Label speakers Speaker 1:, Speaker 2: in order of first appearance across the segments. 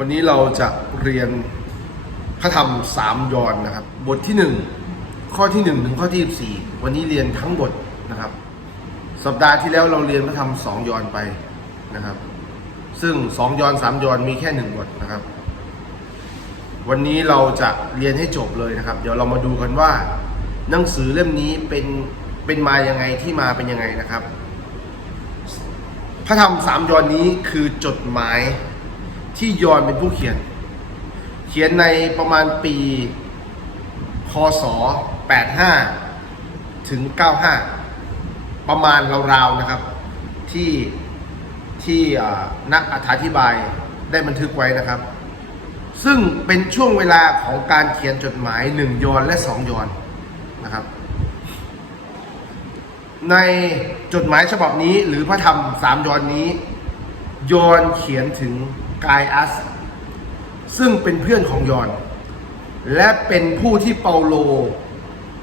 Speaker 1: วันนี้เราจะเรียนพระธรรมสามยอนนะครับ บทที่หนึ่งข้อที่หนึ่งถึงข้อที่สี่วันนี้เรียนทั้งบทนะครับ สัปดาห์ที่แล้วเราเรียนพระธรรมสองยอนไปนะครับ ซึ่งสองยอนสามยอนมีแค่หนึ่งบทนะครับ วันนี้เราจะเรียนให้จบเลยนะครับ เดี๋ยวเรามาดูกันว่า หนังสือเล่มนี้เป็นเป็นมายังไงที่มาเป็นยังไงนะครับ พระธรรมสามยอนนี้คือจดหมาย ที่ยอนเป็นผู้เขียน เขียนในประมาณปี คศ 85 ถึง 95 ประมาณราวๆนะครับ ที่ที่นักอธิบายได้บันทึกไว้นะครับ ซึ่งเป็นช่วงเวลาของการเขียนจดหมายหนึ่งยอนและสองยอนนะครับ ในจดหมายฉบับนี้หรือพระธรรมสามยอนนี้ ยอนเขียนถึง กายอัส ซึ่งเป็นเพื่อนของยอน และเป็นผู้ที่เปาโล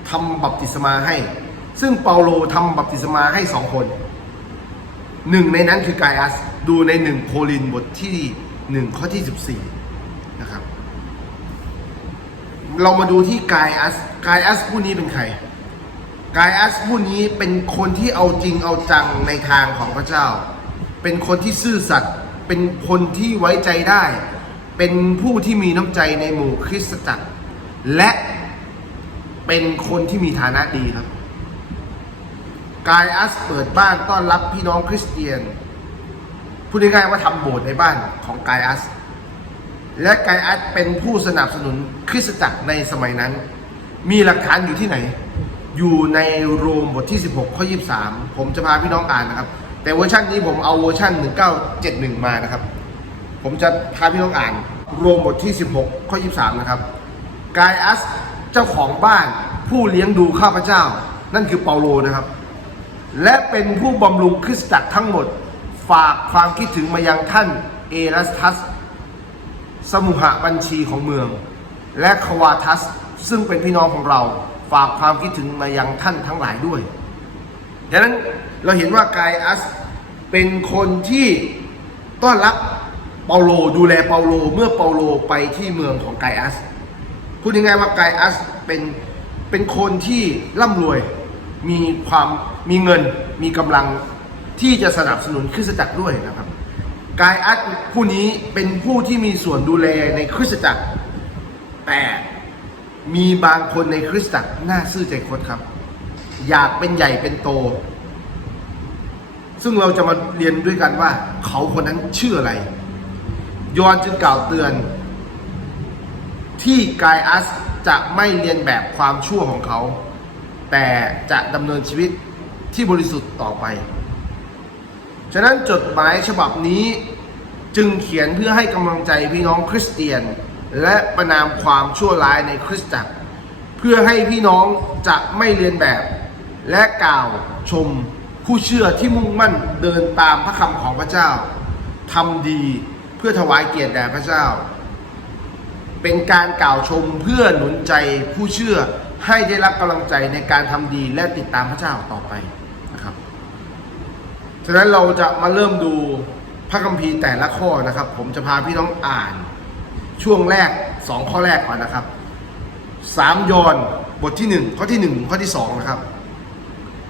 Speaker 1: ทำบัพติศมาให้ ซึ่งเปาโลทำบัพติศมาให้สองคนหนึ่งในนั้นคือกายอัส ดูในหนึ่งโครินบทที่หนึ่งข้อที่สิบสี่นะครับ เรามาดูที่กายอัส กายอัสผู้นี้เป็นใครกายอัสผู้นี้เป็นคนที่เอาจริงเอาจังในทางของพระเจ้า เป็นคนที่ซื่อสัตย์ เป็นคนที่ไว้ใจได้ เป็นผู้ที่มีน้ำใจในหมู่คริสตจักร และเป็นคนที่มีฐานะดีครับ กายอัสเปิดบ้านต้อนรับพี่น้องคริสเตียน พูดง่ายๆว่าทำโบสถ์ในบ้านของกายอัส และกายอัสเป็นผู้สนับสนุนคริสตจักรในสมัยนั้น มีหลักฐานอยู่ที่ไหน อยู่ในโรมบทที่ 16 ข้อ 23 ผมจะพาพี่น้องอ่านนะครับ แต่เวอร์ชันนี้ผมเอาเวอร์ชัน1971 มานะครับ ผมจะพาพี่น้องอ่านโรมบทที่ 16 ข้อ 23 นะครับกายอัสเจ้าของบ้านผู้เลี้ยงดูข้าพเจ้า นั่นคือเปาโลนะครับ และเป็นผู้บำรุงคริสตจักรทั้งหมด ฝากความคิดถึงมายังท่านเอรัสทัส สมุหบัญชีของเมือง และควาทัส ซึ่งเป็นพี่น้องของเรา ฝากความคิดถึงมายังท่านทั้งหลายด้วยดังนั้น เราเห็นว่ากายอัสเป็นคนที่ต้อนรับเปาโลดูแลเปาโลเมื่อเปาโลไปที่เมืองของกายอัสพูดง่ายๆว่ากายอัสเป็นเป็นคนที่ร่ำรวยมีความมีเงินมีกำลังที่จะสนับสนุนคริสตจักรด้วยนะครับกายอัสผู้นี้เป็นผู้ที่มีส่วนดูแลในคริสตจักร แต่มีบางคนในคริสตจักรน้าซื่อใจคดครับ อยากเป็นใหญ่เป็นโต ซึ่งเราจะมาเรียนด้วยกันว่า เขาคนนั้นชื่ออะไร ยอนจึงกล่าวเตือน ที่กายอัสจะไม่เรียนแบบความชั่วของเขา แต่จะดำเนินชีวิตที่บริสุทธิ์ต่อไป ฉะนั้นจดหมายฉบับนี้จึงเขียนเพื่อให้กำลังใจพี่น้องคริสเตียน และประนามความชั่วร้ายในคริสตจักร เพื่อให้พี่น้องจะไม่เรียนแบบ และกล่าวชม ผู้เชื่อที่มุ่งมั่นเดินตามพระคำของพระเจ้าทำดีเพื่อถวายเกียรติแด่พระเจ้า เป็นการกล่าวชมเพื่อหนุนใจผู้เชื่อให้ได้รับกำลังใจในการทำดีและติดตามพระเจ้าต่อไปนะครับฉะนั้นเราจะมาเริ่มดูพระคัมภีร์แต่ละข้อนะครับ ผมจะพาพี่น้องอ่าน ช่วงแรกสองข้อแรกก่อนนะครับสามยอนบทที่หนึ่งข้อที่หนึ่งข้อที่สองนะครับ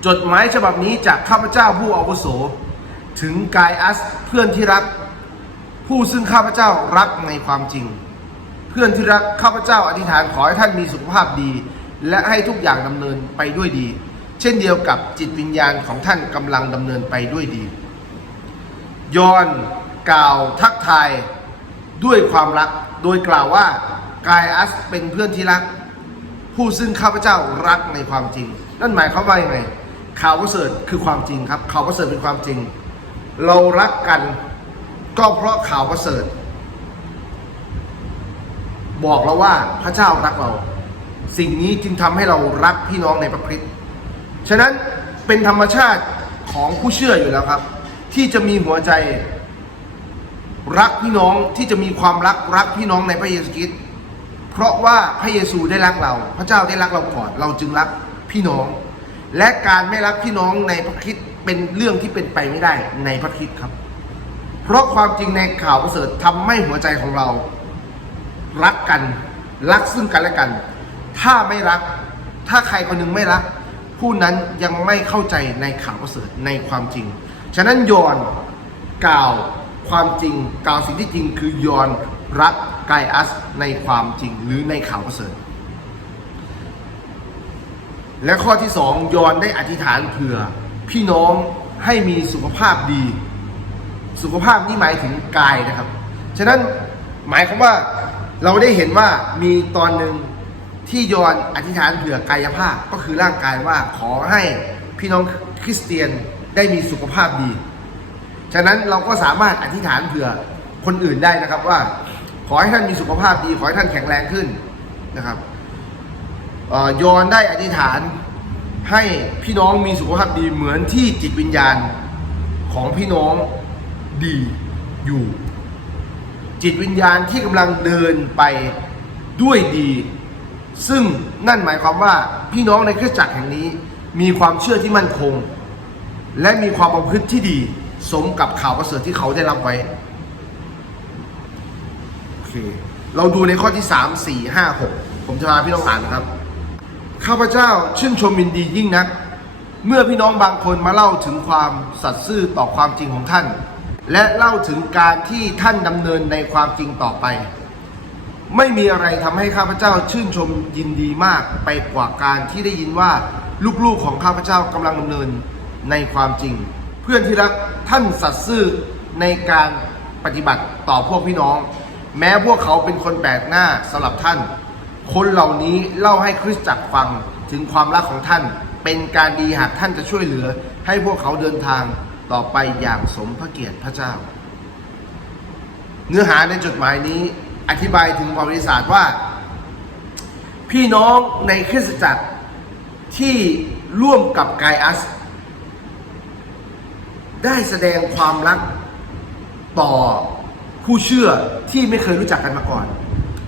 Speaker 1: จดหมายฉบับนี้จากข้าพเจ้าผู้อาวุโส ถึงกายอัสเพื่อนที่รัก ผู้ซึ่งข้าพเจ้ารักในความจริง เพื่อนที่รักข้าพเจ้าอธิษฐานขอให้ท่านมีสุขภาพดี และให้ทุกอย่างดำเนินไปด้วยดี เช่นเดียวกับจิตวิญญาณของท่านกำลังดำเนินไปด้วยดียอนกล่าวทักทายด้วยความรัก โดยกล่าวว่ากายอัสเป็นเพื่อนที่รัก ผู้ซึ่งข้าพเจ้ารักในความจริง นั่นหมายความว่ายังไง ข่าวประเสริฐคือความจริงครับ ข่าวประเสริฐเป็นความจริง เรารักกันก็เพราะข่าวประเสริฐ บอกเราว่าพระเจ้ารักเรา สิ่งนี้จึงทำให้เรารักพี่น้องในพระคริสต์ฉะนั้นเป็นธรรมชาติของผู้เชื่ออยู่แล้วครับ ที่จะมีหัวใจ รักพี่น้องที่จะมีความรักรักพี่น้องในพระเยซูคริสต์เพราะว่าพระเยซูได้รักเรา พระเจ้าได้รักเราก่อนเราจึงรักพี่น้อง และการไม่รักพี่น้องในพระคริสต์เป็นเรื่องที่เป็นไปไม่ได้ในพระคริสต์ครับ เพราะความจริงในข่าวประเสริฐทำให้หัวใจของเรา รักกันรักซึ่งกันและกัน ถ้าไม่รัก ถ้าใครคนหนึ่งไม่รัก ผู้นั้นยังไม่เข้าใจในข่าวประเสริฐในความจริง ฉะนั้นยอนกล่าวความจริงกล่าวสิ่งที่จริงคือยอนรักไกอัสในความจริงหรือในข่าวประเสริฐ และข้อที่สองยอนได้อธิษฐานเผื่อ พี่น้องให้มีสุขภาพดี สุขภาพนี่หมายถึงกายนะครับ ฉะนั้นหมายความว่าเราได้เห็นว่ามีตอนหนึ่งที่ยอนอธิษฐานเผื่อกายภาพก็คือร่างกายว่าขอให้พี่น้องคริสเตียนได้มีสุขภาพดี ฉะนั้นเราก็สามารถอธิษฐานเผื่อคนอื่นได้นะครับว่า ขอให้ท่านมีสุขภาพดี ขอให้ท่านแข็งแรงขึ้นนะครับ เอ่อยอนได้อธิษฐานให้พี่น้องมีสุขภาพดีเหมือนที่จิตวิญญาณของพี่น้องดีอยู่ จิตวิญญาณที่กำลังเดินไปด้วยดี ซึ่งนั่นหมายความว่าพี่น้องในคริสตจักรแห่งนี้ มีความเชื่อที่มั่นคง และมีความประพฤติที่ดีสมกับข่าวประเสริฐที่เขาได้รับไว้โอเคเราดูในข้อที่ 3 4 5 6 ผมจะพาพี่น้องอ่านนะครับ ข้าพเจ้าชื่นชมยินดียิ่งนัก เมื่อพี่น้องบางคนมาเล่าถึงความสัตย์ซื่อต่อความจริงของท่าน และเล่าถึงการที่ท่านดำเนินในความจริงต่อไป ไม่มีอะไรทำให้ข้าพเจ้าชื่นชมยินดีมากไปกว่าการที่ได้ยินว่าลูกๆของข้าพเจ้ากำลังดำเนินในความจริง เพื่อนที่รักท่านสัตย์ซื่อในการปฏิบัติต่อพวกพี่น้อง แม้พวกเขาเป็นคนแปลกหน้าสำหรับท่าน คนเหล่านี้เล่าให้คริสตจักรฟังถึงความรักของท่าน เป็นการดีหากท่านจะช่วยเหลือ ให้พวกเขาเดินทางต่อไปอย่างสมพระเกียรติพระเจ้า เนื้อหาในจดหมายนี้อธิบายถึงประวัติศาสตร์ว่า พี่น้องในคริสตจักรที่ร่วมกับไกอัส ได้แสดงความรักต่อผู้เชื่อที่ไม่เคยรู้จักกันมาก่อน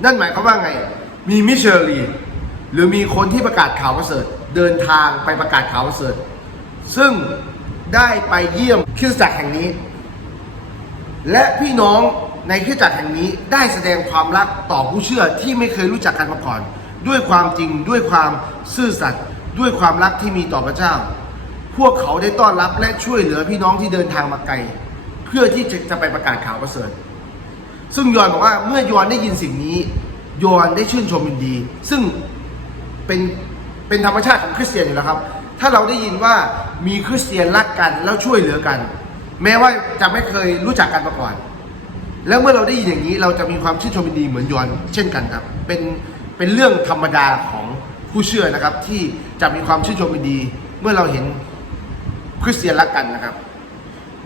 Speaker 1: นั่นหมายความว่าไง มีมิชชันนารีหรือมีคนที่ประกาศข่าวประเสริฐเดินทางไปประกาศข่าวประเสริฐซึ่งได้ไปเยี่ยมคริสตจักรแห่งนี้ และพี่น้องในคริสตจักรแห่งนี้ได้แสดงความรักต่อผู้เชื่อที่ไม่เคยรู้จักกันมาก่อน ด้วยความจริงด้วยความซื่อสัตย์ด้วยความรักที่มีต่อพระเจ้า พวกเขาได้ต้อนรับและช่วยเหลือพี่น้องที่เดินทางมาไกล เพื่อที่จะจะไปประกาศข่าวประเสริฐ ซึ่งยอนบอกว่าเมื่อยอนได้ยินสิ่งนี้ ยอนได้ชื่นชมยินดี ซึ่งเป็นเป็นธรรมชาติของคริสเตียนอยู่แล้วครับ ถ้าเราได้ยินว่ามีคริสเตียนรักกันแล้วช่วยเหลือกัน แม้ว่าจะไม่เคยรู้จักกันมาก่อน แล้วเมื่อเราได้ยินอย่างนี้เราจะมีความชื่นชมยินดีเหมือนยอนเช่นกันครับ เป็นเป็นเรื่องธรรมดาของผู้เชื่อนะครับ ที่จะมีความชื่นชมยินดี เมื่อเราเห็นคริสเตียนรักกันนะครับ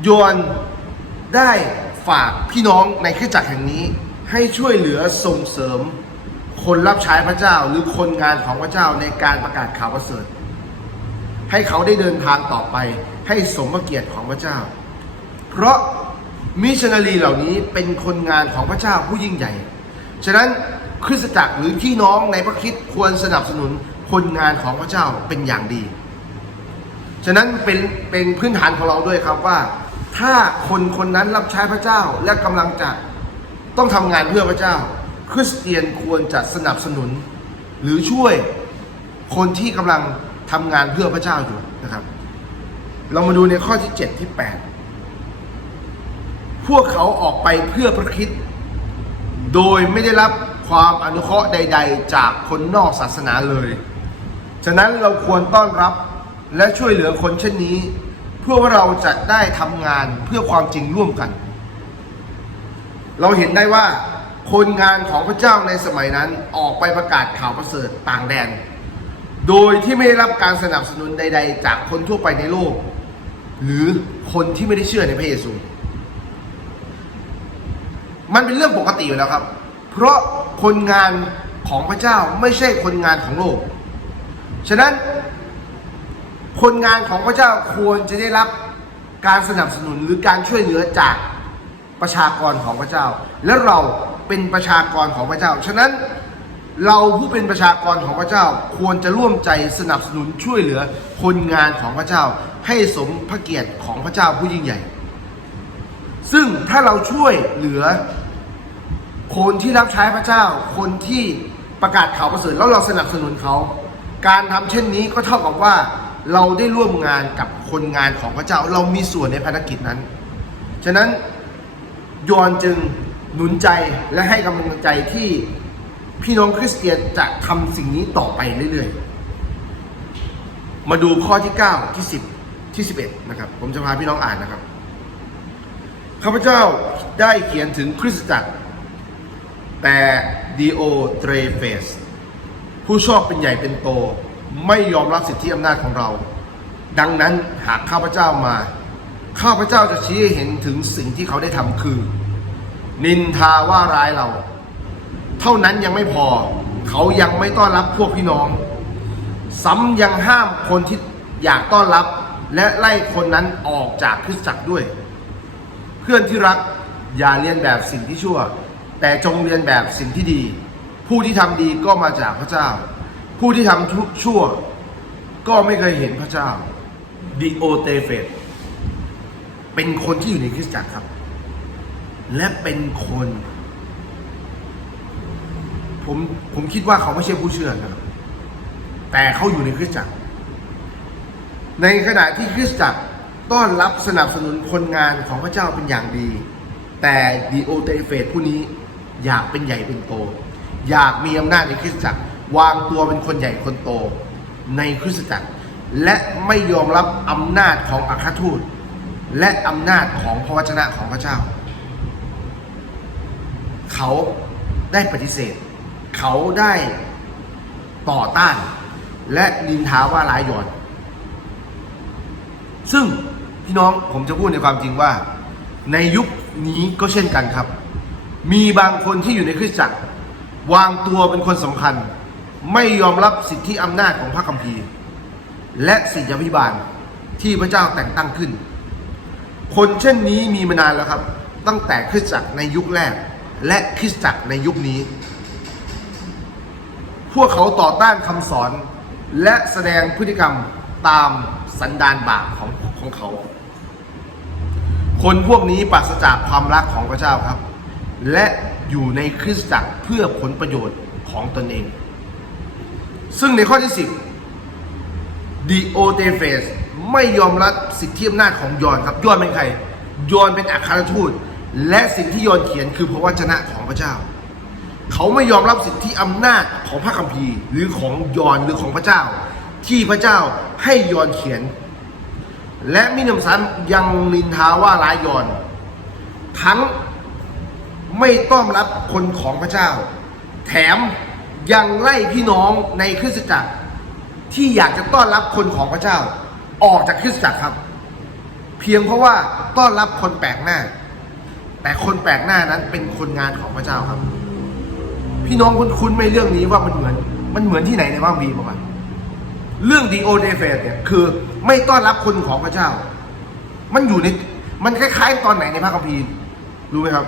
Speaker 1: ยอนได้ฝากพี่น้องในคริสตจักรแห่งนี้ ให้ช่วยเหลือส่งเสริมคนรับใช้พระเจ้าหรือคนงานของพระเจ้าในการประกาศข่าวประเสริฐ ให้เขาได้เดินทางต่อไปให้สมพระเกียรติของพระเจ้า เพราะมิชนารีเหล่านี้เป็นคนงานของพระเจ้าผู้ยิ่งใหญ่ ฉะนั้นคริสตจักรหรือพี่น้องในพระคิดควรสนับสนุนคนงานของพระเจ้าเป็นอย่างดี ฉะนั้นเป็นเป็นพื้นฐานของเราด้วยครับว่า ถ้าคนคนนั้นรับใช้พระเจ้าและกำลังจะ ต้องทำงานเพื่อพระเจ้า คริสเตียนควรจะสนับสนุน หรือช่วยคนที่กำลังทำงานเพื่อพระเจ้าอยู่นะครับ เรามาดูในข้อที่ 7 ที่ 8 พวกเขาออกไปเพื่อพระคิดโดยไม่ได้รับความอนุเคราะห์ใด ๆ จากคนนอกศาสนาเลย ฉะนั้นเราควรต้อนรับและช่วยเหลือคนเช่นนี้ เพื่อว่าเราจะได้ทำงานเพื่อความจริงร่วมกัน เราเห็นได้ว่าคนงานของพระเจ้าในสมัยนั้นออกไปประกาศข่าวประเสริฐต่างแดน โดยที่ไม่ได้รับการสนับสนุนใด ๆ จากคนทั่วไปในโลก หรือคนที่ไม่ได้เชื่อในพระเยซู มันเป็นเรื่องปกติอยู่แล้วครับ เพราะคนงานของพระเจ้าไม่ใช่คนงานของโลก ฉะนั้น คนงานของพระเจ้าควรจะได้รับการสนับสนุนหรือการช่วยเหลือจาก ประชากรของพระเจ้า และเราเป็นประชากรของพระเจ้า ฉะนั้นเราผู้เป็นประชากรของพระเจ้าควรจะร่วมใจสนับสนุนช่วยเหลือคนงานของพระเจ้า ให้สมพระเกียรติของพระเจ้าผู้ยิ่งใหญ่ ซึ่งถ้าเราช่วยเหลือ คนที่รับใช้พระเจ้า คนที่ประกาศข่าวประเสริฐแล้วเราสนับสนุนเขา การทำเช่นนี้ก็เท่ากับว่าเราได้ร่วมงานกับคนงานของพระเจ้า เรามีส่วนในภารกิจนั้น ฉะนั้น ยอนจึงหนุนใจและให้กำลังใจที่พี่น้องคริสเตียนจะทำสิ่งนี้ต่อไปเรื่อยๆ มาดูข้อที่ 9 ที่ 10 ที่ 11 นะครับ ผมจะพาพี่น้องอ่านนะครับ ข้าพเจ้าได้เขียนถึงคริสตจักร แต่ดีโอเทรเฟสผู้ชอบเป็นใหญ่เป็นโต ไม่ยอมรับสิทธิอำนาจของเรา ดังนั้นหากข้าพเจ้ามา ข้าพเจ้าจะชี้ให้เห็นถึงสิ่งที่เขาได้ทำคือ นินทาว่าร้ายเรา เท่านั้นยังไม่พอ เขายังไม่ต้อนรับพวกพี่น้อง ซ้ำยังห้ามคนที่อยากต้อนรับ และไล่คนนั้นออกจากคริสตจักรด้วย เพื่อนที่รักอย่าเรียนแบบสิ่งที่ชั่ว แต่จงเรียนแบบสิ่งที่ดี ผู้ที่ทำดีก็มาจากพระเจ้า ผู้ที่ทำชั่ว ก็ไม่เคยเห็นพระเจ้าดิโอเตเฟต เป็นคนที่อยู่ในคริสตจักรครับ และเป็นคน ผมผมคิดว่าเขาไม่ใช่ผู้เชื่อนะครับ แต่เขาอยู่ในคริสตจักร ในขณะที่คริสตจักรต้อนรับสนับสนุนคนงานของพระเจ้าเป็นอย่างดี แต่ดีโอเตเฟตผู้นี้อยากเป็นใหญ่เป็นโต อยากมีอำนาจในคริสตจักร วางตัวเป็นคนใหญ่คนโตในคริสตจักร และไม่ยอมรับอำนาจของอัครทูต และอำนาจของพระวจนะของพระเจ้า เขาได้ปฏิเสธ เขาได้ต่อต้าน และนินทาว่าร้ายหยอนซึ่งพี่น้องผมจะพูดในความจริงว่า ในยุคนี้ก็เช่นกันครับ มีบางคนที่อยู่ในคริสตจักร วางตัวเป็นคนสำคัญ ไม่ยอมรับสิทธิอำนาจของพระคัมภีร์ และสิทธิพิบาลที่พระเจ้าแต่งตั้งขึ้น คนเช่นนี้มีมานานแล้วครับ ตั้งแต่คริสตจักรในยุคแรก และคริสตจักรในยุคนี้ พวกเขาต่อต้านคำสอน และแสดงพฤติกรรมตามสันดานบาปของของเขา คนพวกนี้ปราศจากความรักของพระเจ้าครับ และอยู่ในคริสตจักรเพื่อผลประโยชน์ของตนเอง ซึ่งในข้อที่ 10ดีโอเตเฟส ไม่ยอมรับสิทธิอำนาจของยอนครับยอนเป็นใครยอนเป็นอัครทูต และสิ่งที่ยอนเขียนคือพระวจนะของพระเจ้า เขาไม่ยอมรับสิทธิอำนาจของพระคัมภีร์ หรือของยอนหรือของพระเจ้า ที่พระเจ้าให้ยอนเขียน และมิหนำซ้ำยังนินทาว่าร้ายยอน ทั้งไม่ต้อนรับคนของพระเจ้า แถมยังไล่พี่น้องในคริสตจักรที่อยากจะต้อนรับคนของพระเจ้า ออกจากคริสตจักรครับ เพียงเพราะว่าต้อนรับคนแปลกหน้า แต่คนแปลกหน้านั้นเป็นคนงานของพระเจ้าครับ พี่น้องคุ้นคุ้นไหมเรื่องนี้ว่ามันเหมือน มันเหมือนที่ไหนในว่างบีประมาณเรื่องดีโอเดเฟสเนี่ยคือไม่ต้อนรับคนของพระเจ้า มันอยู่ในมันคล้ายๆ ตอนไหนในพระคัมภีร์รู้ไหมครับ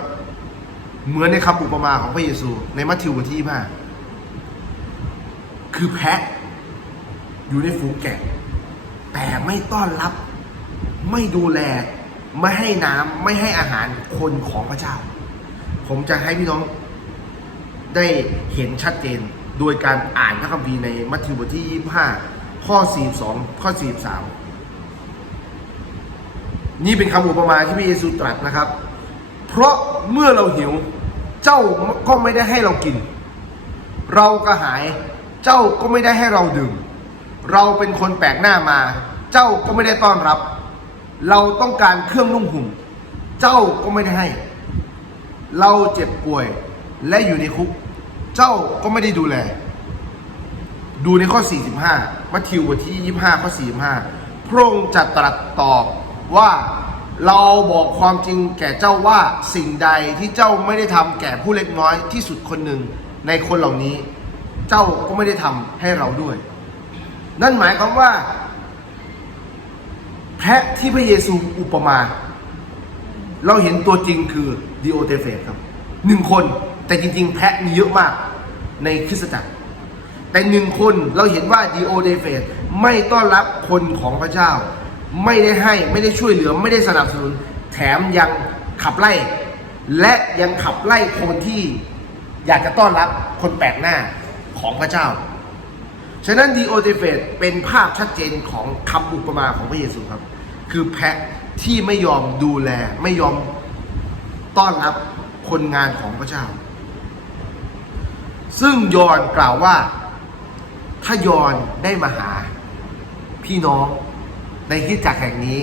Speaker 1: เหมือนในคำอุปมาของพระเยซู ในมัทธิวบทที่ห้าคือแพะอยู่ในฝูงแกะ แต่ไม่ต้อนรับ ไม่ดูแล ไม่ให้น้ำไม่ให้อาหารคนของพระเจ้า ผมจะให้พี่น้องได้เห็นชัดเจน โดยการอ่านพระคัมภีร์ในมัทธิวบทที่ 25 ข้อ 42 ข้อ 43 นี่เป็นคำอุปมาที่พระเยซูตรัสนะครับ เพราะเมื่อเราหิวเจ้าก็ไม่ได้ให้เรากิน เรากระหายเจ้าก็ไม่ได้ให้เราดื่ม เราเป็นคนแปลกหน้ามา เจ้าก็ไม่ได้ต้อนรับ เราต้องการเครื่องนุ่งห่ม เจ้าก็ไม่ได้ให้ เราเจ็บป่วยและอยู่ในคุก เจ้าก็ไม่ได้ดูแล ดูในข้อ 45 มัทธิวบทที่ 25 ข้อ 45 พระองค์จะตรัสตอบว่าเราบอกความจริงแก่เจ้าว่าสิ่งใดที่เจ้าไม่ได้ทำแก่ผู้เล็กน้อยที่สุดคนหนึ่งในคนเหล่านี้ เจ้าก็ไม่ได้ทำให้เราด้วย นั่นหมายความว่า แพะที่พระเยซูอุปมา เราเห็นตัวจริงคือดิโอเตเฟสครับหนึ่งคนแต่จริง ๆ แพะมีเยอะมากในคริสตจักร แต่หนึ่งคนเราเห็นว่าดิโอเดเฟสไม่ต้อนรับคนของพระเจ้า ไม่ได้ให้ไม่ได้ช่วยเหลือไม่ได้สนับสนุน แถมยังขับไล่ และยังขับไล่คนที่อยากจะต้อนรับคนแปลกหน้าของพระเจ้า ฉะนั้นดีโอเ f เฟตเป็นภาพชัดเจนของคำอุปมาของพระเยซูครับ คือแพะที่ไม่ยอมดูแล ไม่ยอมต้อนรับคนงานของพระเจ้า ซึ่งยอนกล่าวว่า ถ้ายอนได้มาหาพี่น้องในคิดจักแห่งนี้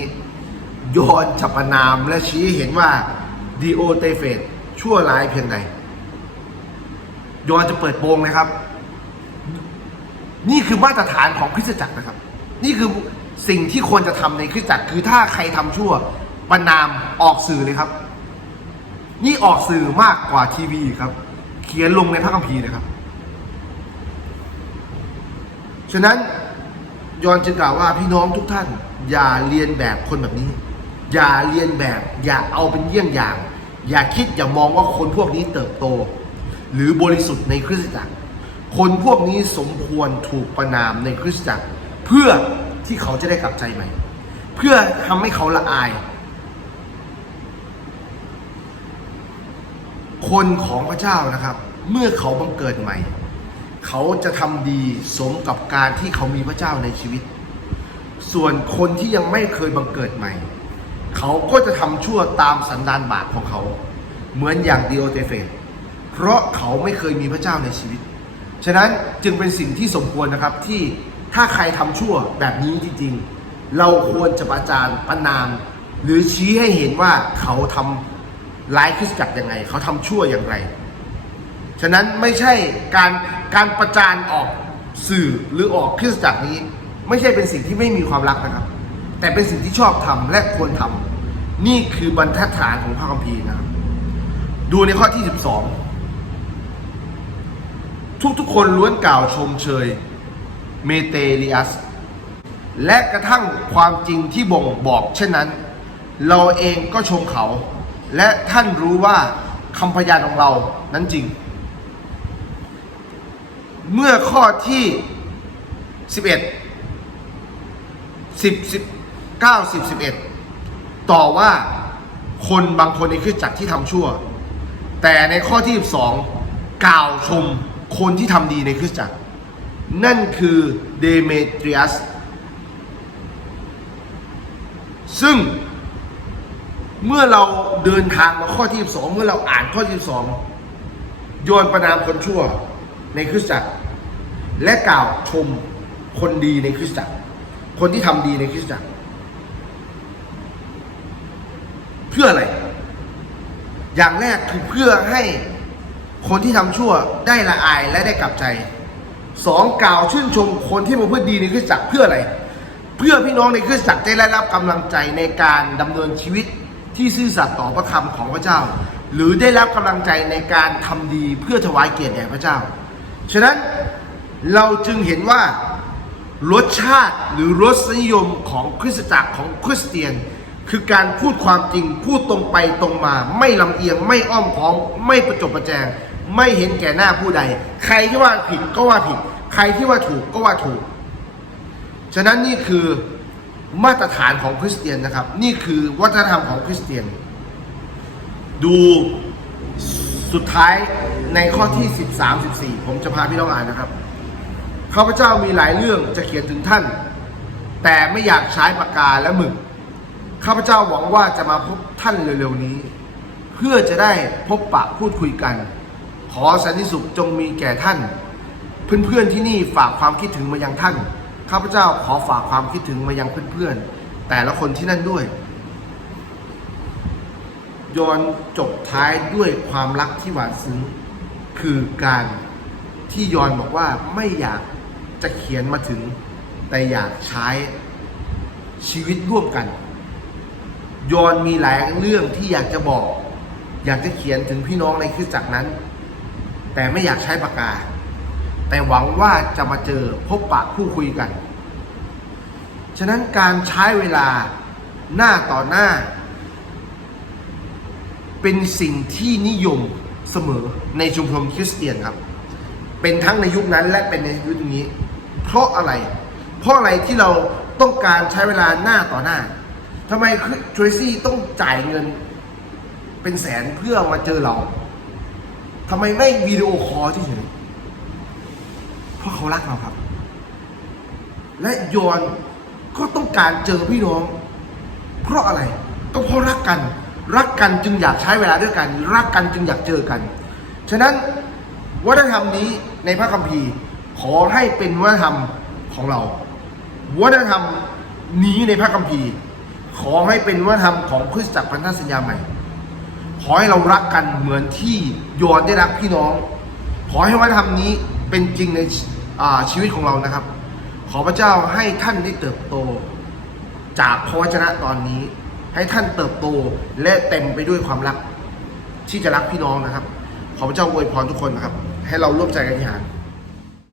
Speaker 1: ยอนจะประนามและชี้เห็นว่าดีโอเตเฟตชั่วร้ายเพียงใดยอนจะเปิดโปงนะครับ นี่คือมาตรฐานของคริสตจักรนะครับ นี่คือสิ่งที่ควรจะทำในคริสตจักรคือถ้าใครทำชั่วประนามออกสื่อเลยครับ นี่ออกสื่อมากกว่าทีวีครับ เขียนลงในพระคัมภีร์นะครับ ฉะนั้นยอนจึงกล่าวว่าพี่น้องทุกท่าน อย่าเรียนแบบคนแบบนี้ อย่าเรียนแบบ อย่าเอาเป็นเยี่ยงอย่าง อย่าคิดอย่ามองว่าคนพวกนี้เติบโต หรือบริสุทธิ์ในคริสตจักร คนพวกนี้สมควรถูกประนามในคริสตจักร เพื่อที่เขาจะได้กลับใจใหม่ เพื่อทำให้เขาละอาย คนของพระเจ้านะครับ เมื่อเขาบังเกิดใหม่ เขาจะทำดีสมกับการที่เขามีพระเจ้าในชีวิต ส่วนคนที่ยังไม่เคยบังเกิดใหม่ เขาก็จะทำชั่วตามสันดานบาปของเขา เหมือนอย่างดิโอเตเฟนเพราะเขาไม่เคยมีพระเจ้าในชีวิต ฉะนั้นจึงเป็นสิ่งที่สมควรนะครับที่ถ้าใครทำชั่วแบบนี้จริงๆ เราควรจะประจานประนาม หรือชี้ให้เห็นว่าเขาทำร้ายคริสตจักรยังไง เขาทำชั่วอย่างไร ฉะนั้นไม่ใช่การการประจานออกสื่อหรือออกคริสตจักรนี้ ไม่ใช่เป็นสิ่งที่ไม่มีความรักนะครับ แต่เป็นสิ่งที่ชอบทำและควรทำนี่คือบรรทัดฐานของพระคัมภีร์นะครับดูในข้อที่ 12 ทุกๆคนล้วนกล่าวชมเชยเมเตเลียสและกระทั่งความจริงที่บ่งบอกเช่นนั้น เราเองก็ชมเขา และท่านรู้ว่าคำพยานของเรานั้นจริง เมื่อข้อที่ 11 10 19 10 11 ต่อว่าคนบางคนในคริสตจักรที่ทำชั่ว แต่ในข้อที่ 12 กล่าวชม คนที่ทำดีในคริสตจักร นั่นคือเดเมเตรียสซึ่งเมื่อเราเดินทางมาข้อที่12เมื่อเราอ่านข้อที่12โยนประนามคนชั่วในคริสตจักร และกล่าวชมคนดีในคริสตจักร คนที่ทำดีในคริสตจักร เพื่ออะไร อย่างแรกคือเพื่อให้ คนที่ทำชั่วได้ละอายและได้กลับใจสองกล่าวชื่นชมคนที่มาเพื่อดีในคริสตจักรเพื่ออะไร เพื่อพี่น้องในคริสตจักรได้รับกำลังใจในการดำเนินชีวิตที่ซื่อสัตย์ต่อพระคำของพระเจ้า หรือได้รับกำลังใจในการทำดีเพื่อถวายเกียรติแด่พระเจ้า ฉะนั้นเราจึงเห็นว่ารสชาติหรือรสนิยมของคริสตจักรของคริสเตียน คือการพูดความจริงพูดตรงไปตรงมา ไม่ลำเอียงไม่อ้อมค้อมไม่ประจบประแจง ไม่เห็นแก่หน้าผู้ใด ใครที่ว่าผิดก็ว่าผิด ใครที่ว่าถูกก็ว่าถูก ฉะนั้นนี่คือมาตรฐานของคริสเตียนนะครับ นี่คือวัฒนธรรมของคริสเตียน ดูสุดท้ายในข้อที่ 13 14 ผมจะพาพี่น้องอ่านนะครับข้าพเจ้ามีหลายเรื่องจะเขียนถึงท่าน แต่ไม่อยากใช้ปากกาและหมึกข้าพเจ้าหวังว่าจะมาพบท่านเร็วๆนี้ เพื่อจะได้พบปะพูดคุยกัน ขอสันติสุขจงมีแก่ท่าน เพื่อนๆที่นี่ฝากความคิดถึงมายังท่านข้าพเจ้าขอฝากความคิดถึงมายังเพื่อนๆ แต่ละคนที่นั่นด้วยยอนจบท้ายด้วยความรักที่หวานซึ้งคือการที่ยอนบอกว่าไม่อยากจะเขียนมาถึง แต่อยากใช้ชีวิตร่วมกัน ยอนมีหลายเรื่องที่อยากจะบอก อยากจะเขียนถึงพี่น้องในคริสตจักรนั้น แต่ไม่อยากใช้ปากกา แต่หวังว่าจะมาเจอพบปะผู้คุยกัน ฉะนั้นการใช้เวลาหน้าต่อหน้า เป็นสิ่งที่นิยมเสมอในชุมชนคริสเตียนครับ เป็นทั้งในยุคนั้นและเป็นในยุคนี้ เพราะอะไร เพราะอะไรที่เราต้องการใช้เวลาหน้าต่อหน้าทำไมทรซี่ต้องจ่ายเงินเป็นแสนเพื่อมาเจอเรา ทำไมไม่วิดีโอคอลเฉยๆเพราะเขารักเราครับ และยอนก็ต้องการเจอพี่น้อง เพราะอะไร ก็เพราะรักกัน รักกันจึงอยากใช้เวลาด้วยกัน รักกันจึงอยากเจอกัน ฉะนั้นวัฒนธรรมนี้ในพระคัมภีร์ ขอให้เป็นวัฒนธรรมของเรา วัฒนธรรมนี้ในพระคัมภีร์ ขอให้เป็นวัฒนธรรมของคริสตจักรพันธสัญญาใหม่ ขอให้เรารักกันเหมือนที่ยอนได้รักพี่น้อง ขอให้วัฒนธรรมนี้เป็นจริงในชีวิตของเรานะครับ ขอพระเจ้าให้ท่านได้เติบโต จากพระวจนะตอนนี้ ให้ท่านเติบโตและเต็มไปด้วยความรัก ที่จะรักพี่น้องนะครับ ขอพระเจ้าอวยพรทุกคนนะครับ ให้เราร่วมใจกันอธิษฐาน